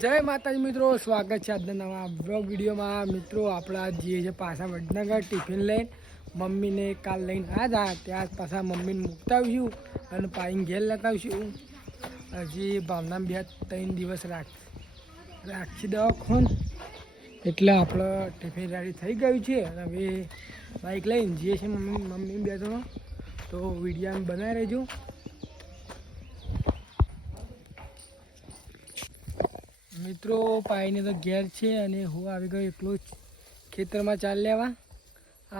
जय माताजी मित्रों, स्वागत है आज नवा ब्लॉग वीडियो में। मित्रों अपना जीए छे पासा वडनगर टिफिन लईन मम्मी ने काल लईन आया त्या पासा मम्मी ने मूकता आव्युं अने पाईने घेर लेता आव्युं। हजी भावना 2-3 दिवस राखी दवाखान એટલે આપણે ટિફિન રેડી થઈ ગયું છે અને હવે બાઇક લઈને જઈએ છીએ મમ્મી બે જણો, તો વિડીયો બનાવી રહેજો। मित्रों पाई ने तो घेर है और हूँ आ गयो एकलो खेतर में चाल लेवा।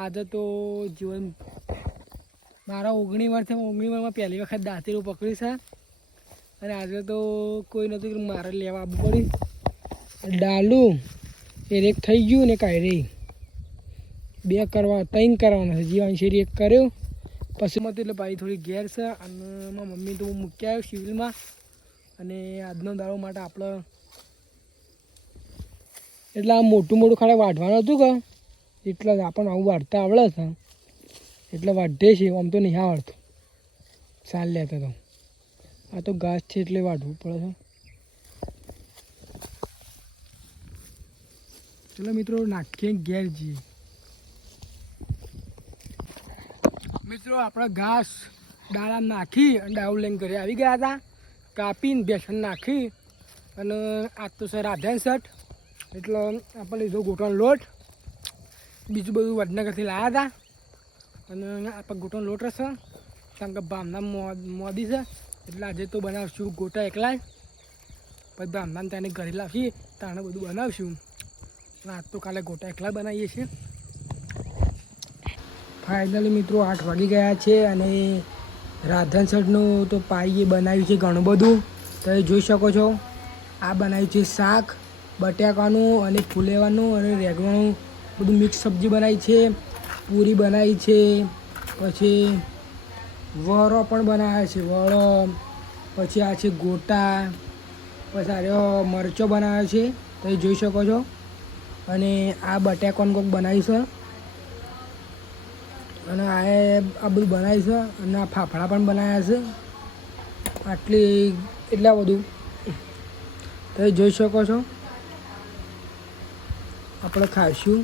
आज तो जीवन मारा 19 वर्ष 19 वर्ष में पहली वखत दांतेरू पकड़ी है और आज तो कोई नतु मारे लेवा आववुं पड़ी। डालू एक थई गयुं ने काढी 2 करवा 3 करवाना है। जीवन शेरी 1 कर्यो पछी मत एटले भाई थोड़ी घेर है अने मम्मी तो मूकी आव्यो सिविल में। अने आजनो दाड़ो माटे आपणे એટલે આ મોટું મોટું ખાડે વાઢવાનું હતું કે એટલે આપણને આવું વાઢતા આવડે છે એટલે વાઢે છે, આમ તો નહીં આવડતું ચાલ લેતા તો આ તો ઘાસ છે એટલે વાઢવું પડે છે। ચલો મિત્રો નાખીએ ઘેર જઈએ। મિત્રો આપણે ઘાસ ડાળા નાખી અને ડાઉ લઈને ઘરે આવી ગયા હતા, કાપીને બેસન નાખી અને આજ તો સર રાધ્યાન શર્ટ એટલે આપણે લીધો ગોટનો લોટ, બીજું બધું વડનગરથી લાવ્યા હતા અને આપણે ગોટનો લોટ રહેશે કારણ કે ભાવના મોદી છે એટલે આજે તો બનાવશું ગોટા એકલા, પછી ભાવનાને તેને ઘરે લાવશી તાણે બધું બનાવશું। આજ તો કાલે ગોટા એકલા બનાવીએ છીએ। ફાઇનલી મિત્રો 8 વાગી ગયા છે અને રાધન શર્ટનું તો પાઈએ બનાવ્યું છે ઘણું બધું, તમે જોઈ શકો છો। આ બનાવ્યું છે શાક બટાકાનું અને ફુલેવાનું અને રેગવાનું બધું મિક્સ સબ્જી બનાવી છે, પૂરી બનાવી છે, પછી વરો પણ બનાવ્યા છે વરો, પછી આ છે ગોટા, પછી આ મરચો બનાવ્યો છે તમે જોઈ શકો છો અને આ બટાકાનું કોક બનાવ્યું છે અને આ બધું બનાવ્યું છે અને આ ફાફડા પણ બનાવ્યા છે। આટલી એટલા બધું તમે જોઈ શકો છો। આપણે ખાઈશું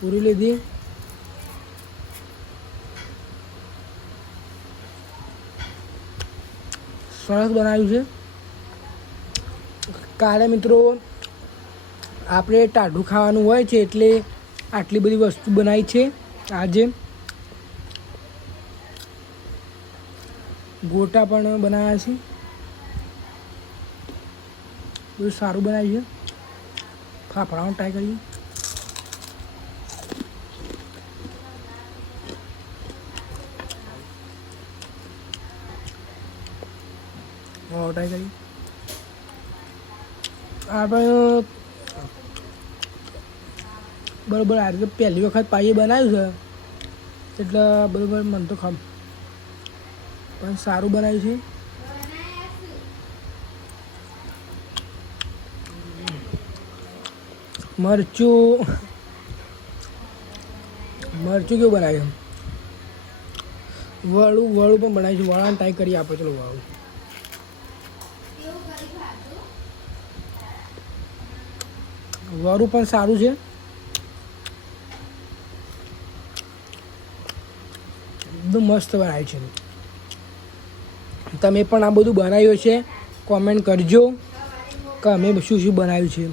પૂરી લીધી, સરસ બનાવ્યું છે। કાલે મિત્રો આપણે ટાઢું ખાવાનું હોય છે એટલે આટલી બધી વસ્તુ બનાવી છે। આજે ગોટા પણ બનાવ્યા છે, બધું સારું બનાવ્યું છે। ફાફડાનો ટ્રાય કરીએ। ટ્રાય કરીએ આપણે બરાબર। આજે પહેલી વખત પાઈએ બનાવ્યું છે એટલે બરાબર મને તો પણ સારું બનાવ્યું છે। મરચું કેવું બનાવ્યું, વળું પણ બનાવ્યું છે, વળાને ટ્રાય કરીએ આપણે। ચલો વળું પણ સારું છે, એકદમ મસ્ત બનાવ્યું છે। તમે પણ આ બધું બનાવ્યું છે કોમેન્ટ કરજો કે અમે શું શું બનાવ્યું છે।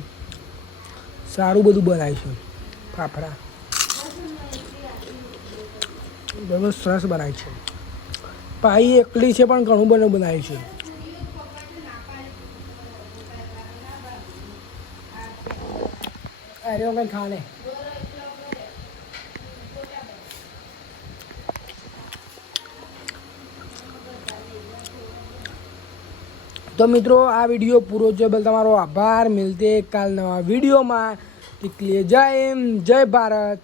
સારું બધું બનાવ્યું છે, ફાફડા બરાબર સરસ બનાવ્યું છે। પાઈ એકલી છે પણ ઘણું બધું બનાવ્યું છે। અરે કંઈ ખાને तो मित्रों आ वीडियो पूरा जो बल तमारो आभार। मिलते काल नवा वीडियो में। जय हिंद, जय भारत।